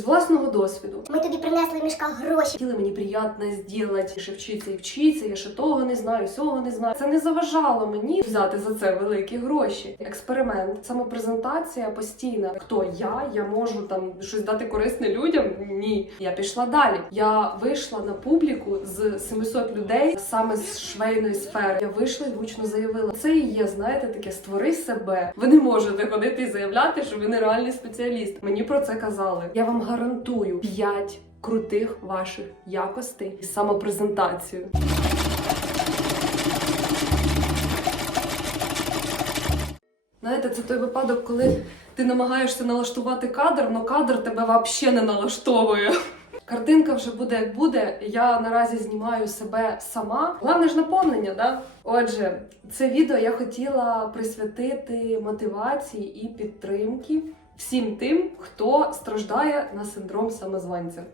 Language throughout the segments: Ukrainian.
З власного досвіду. Ми тобі принесли в мішках гроші. Хотіли мені приємно зробити, ще вчиться і вчиться, я ще того не знаю, сього не знаю. Це не заважало мені взяти за це великі гроші. Експеримент, самопрезентація постійна. Хто я? Я можу там щось дати корисне людям? Ні. Я пішла далі. Я вийшла на публіку з 700 людей саме з швейної сфери. Я вийшла і гучно заявила. Це і є, знаєте, таке створи себе. Ви не можете ходити і заявляти, що ви не реальний спеціаліст. Мені про це казали. Я вам гарантую 5 крутих ваших якостей і самопрезентацію. Знаєте, це той випадок, коли ти намагаєшся налаштувати кадр, але кадр тебе взагалі не налаштовує. Картинка вже буде як буде. Я наразі знімаю себе сама. Головне ж наповнення, да? Отже, це відео я хотіла присвятити мотивації і підтримки всім тим, хто страждає на синдром самозванця.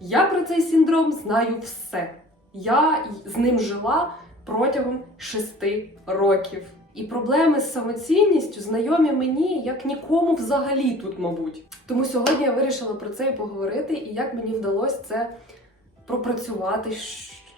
Я про цей синдром знаю все. Я з ним жила протягом шести років. І проблеми з самоцінністю знайомі мені як нікому взагалі тут, мабуть. Тому сьогодні я вирішила про це і поговорити, і як мені вдалося це пропрацювати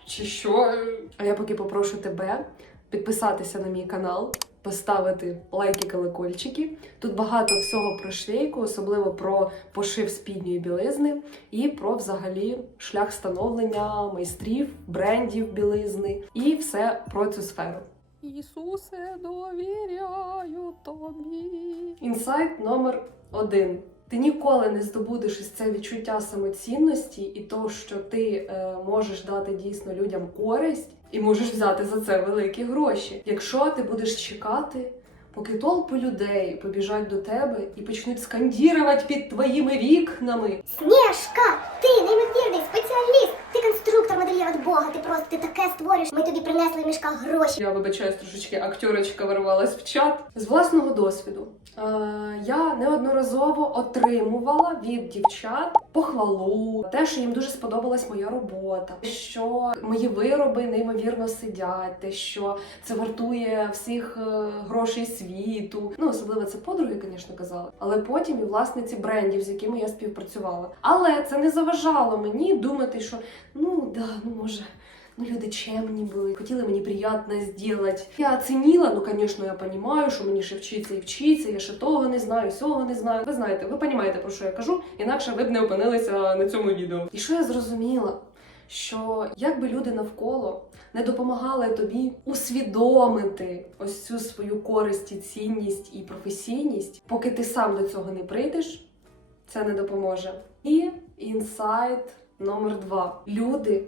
чи що. А я поки попрошу тебе підписатися на мій канал, поставити лайки, колокольчики. Тут багато всього про швейку, особливо про пошив спідньої білизни і про взагалі шлях становлення майстрів, брендів білизни і все про цю сферу. Ісусе, довіряю тобі. Інсайт номер один. Ти ніколи не здобудеш із це відчуття самоцінності і то, що ти е, можеш дати дійсно людям користь і можеш взяти за це великі гроші. Якщо ти будеш чекати, поки толпи людей побіжать до тебе і почнуть скандірувати під твоїми вікнами, Снежка, ти неймовірний спеціаліст. Ти конструктор модельєр від Бога. Ти просто ти таке. Ми тобі принесли в мішках гроші. Я вибачаюсь, трошечки акторочка ворвалась в чат. З власного досвіду е, я неодноразово отримувала від дівчат похвалу, те, що їм дуже сподобалась моя робота, що мої вироби неймовірно сидять, те, що це вартує всіх е, грошей світу. Ну особливо це подруги, звісно, казали. Але потім і власниці брендів, з якими я співпрацювала. Але це не заважало мені думати, що ну да, ну може. Ну, люди чемні були, хотіли мені приємно зробити. Я оцінила, ну, звісно, я розумію, що мені ще вчиться і вчиться, я ще того не знаю, сього не знаю. Ви знаєте, ви розумієте, про що я кажу, інакше ви б не опинилися на цьому відео. І що я зрозуміла? Що якби люди навколо не допомагали тобі усвідомити ось цю свою користь і цінність і професійність, поки ти сам до цього не прийдеш, це не допоможе. І інсайт номер два: люди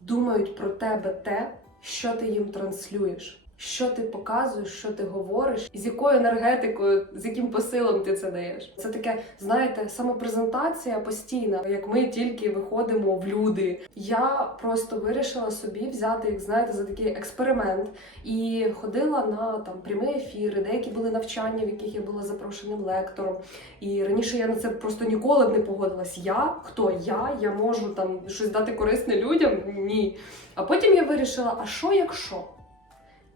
думають про тебе те, що ти їм транслюєш, що ти показуєш, що ти говориш, і з якою енергетикою, з яким посилом ти це даєш. Це таке, знаєте, самопрезентація постійна, як ми тільки виходимо в люди. Я просто вирішила собі взяти, як знаєте, за такий експеримент і ходила на там прямі ефіри, деякі були навчання, в яких я була запрошеним лектором. І раніше я на це просто ніколи б не погодилась. Я хто я? Я можу там щось дати корисне людям? Ні. А потім я вирішила: а що якщо?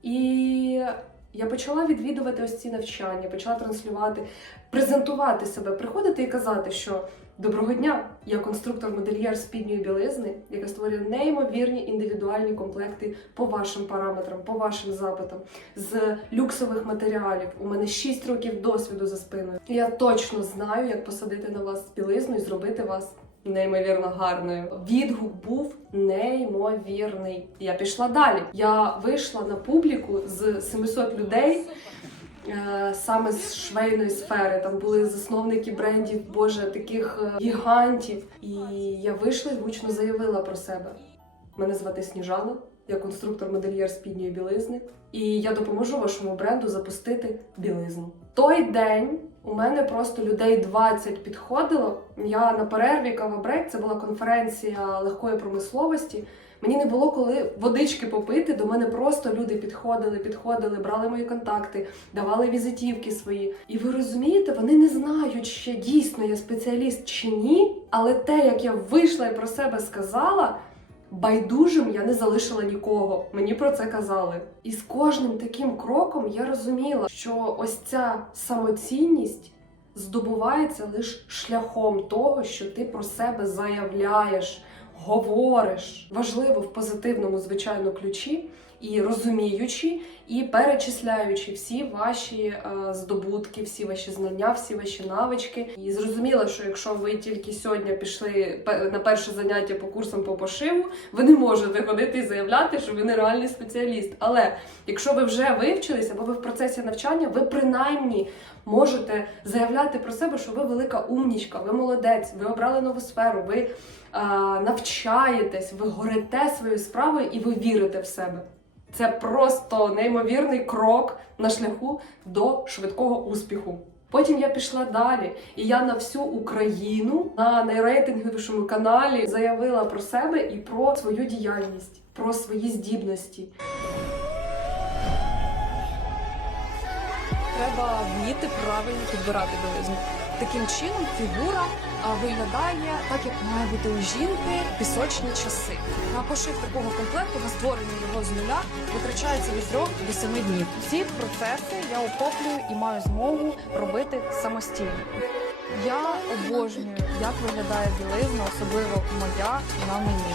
І я почала відвідувати ось ці навчання, почала транслювати, презентувати себе, приходити і казати, що доброго дня, я конструктор-модельєр спідньої білизни, яка створює неймовірні індивідуальні комплекти по вашим параметрам, по вашим запитам, з люксових матеріалів. У мене 6 років досвіду за спиною. Я точно знаю, як посадити на вас білизну і зробити вас. Неймовірно гарною. Відгук був неймовірний. Я пішла далі. Я вийшла на публіку з 700 людей. е, Саме з швейної сфери там були засновники брендів, боже, таких е, гігантів. І я вийшла і гучно заявила про себе. Мене звати Сніжана, я конструктор-модельєр спідньої білизни, і я допоможу вашому бренду запустити білизну. Той день у мене просто людей 20 підходило. Я на перерві кавабрейк, це була конференція легкої промисловості. Мені не було коли водички попити. До мене просто люди підходили, підходили, брали мої контакти, давали візитівки свої. І ви розумієте, вони не знають ще дійсно я спеціаліст чи ні. Але те, як я вийшла і про себе сказала, байдужим я не залишила нікого. Мені про це казали. І з кожним таким кроком я розуміла, що ось ця самоцінність здобувається лише шляхом того, що ти про себе заявляєш, говориш. Важливо в позитивному, звичайно, ключі. І розуміючи, і перечисляючи всі ваші е, здобутки, всі ваші знання, всі ваші навички. І зрозуміло, що якщо ви тільки сьогодні пішли на перше заняття по курсам по пошиву, ви не можете ходити і заявляти, що ви нереальний спеціаліст. Але якщо ви вже вивчились або ви в процесі навчання, ви принаймні можете заявляти про себе, що ви велика умнічка, ви молодець, ви обрали нову сферу, ви а, навчаєтесь, ви горите своєю справою і ви вірите в себе. Це просто неймовірний крок на шляху до швидкого успіху. Потім я пішла далі, і я на всю Україну на найрейтинговішому каналі заявила про себе і про свою діяльність, про свої здібності. Треба вміти правильно підбирати білизну. Таким чином фігура виглядає так, як має бути у жінки пісочні часи. На пошив такого комплекту, на створення його з нуля, витрачається від 3 до 7 днів. Ці процеси я охоплюю і маю змогу робити самостійно. Я обожнюю, як виглядає білизна, особливо моя на мені.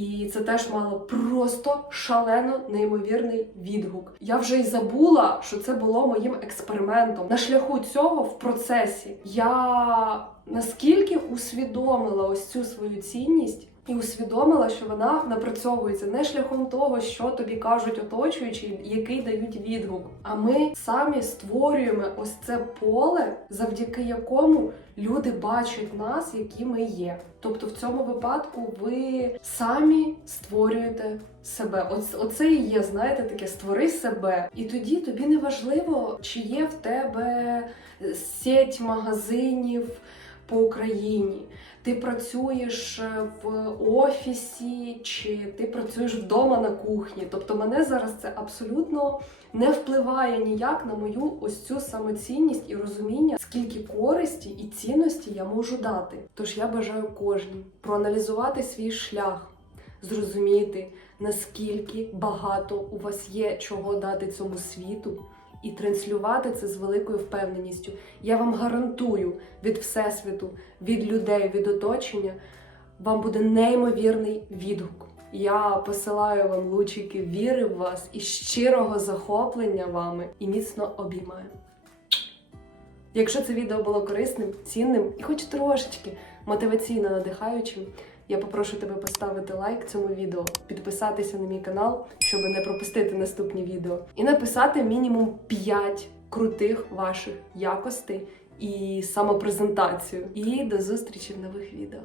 І це теж мало просто шалено неймовірний відгук. Я вже й забула, що це було моїм експериментом. На шляху цього в процесі я наскільки усвідомила ось цю свою цінність. І усвідомила, що вона напрацьовується не шляхом того, що тобі кажуть оточуючі, який дають відгук. А ми самі створюємо ось це поле, завдяки якому люди бачать нас, які ми є. Тобто, в цьому випадку ви самі створюєте себе. Оце, і є, знаєте, таке створи себе. І тоді тобі не важливо, чи є в тебе сеть магазинів по Україні. Ти працюєш е, в офісі, чи ти працюєш вдома на кухні. Тобто мене зараз це абсолютно не впливає ніяк на мою ось цю самоцінність і розуміння, скільки користі і цінності я можу дати. Тож я бажаю кожній проаналізувати свій шлях, зрозуміти, наскільки багато у вас є чого дати цьому світу. І транслювати це з великою впевненістю. Я вам гарантую від всесвіту, від людей, від оточення, вам буде неймовірний відгук. Я посилаю вам лучики віри в вас і щирого захоплення вами і міцно обіймаю. Якщо це відео було корисним, цінним і хоч трошечки мотиваційно надихаючим, я попрошу тебе поставити лайк цьому відео, підписатися на мій канал, щоб не пропустити наступні відео, і написати мінімум 5 крутих ваших якостей і самопрезентацію. І до зустрічі в нових відео.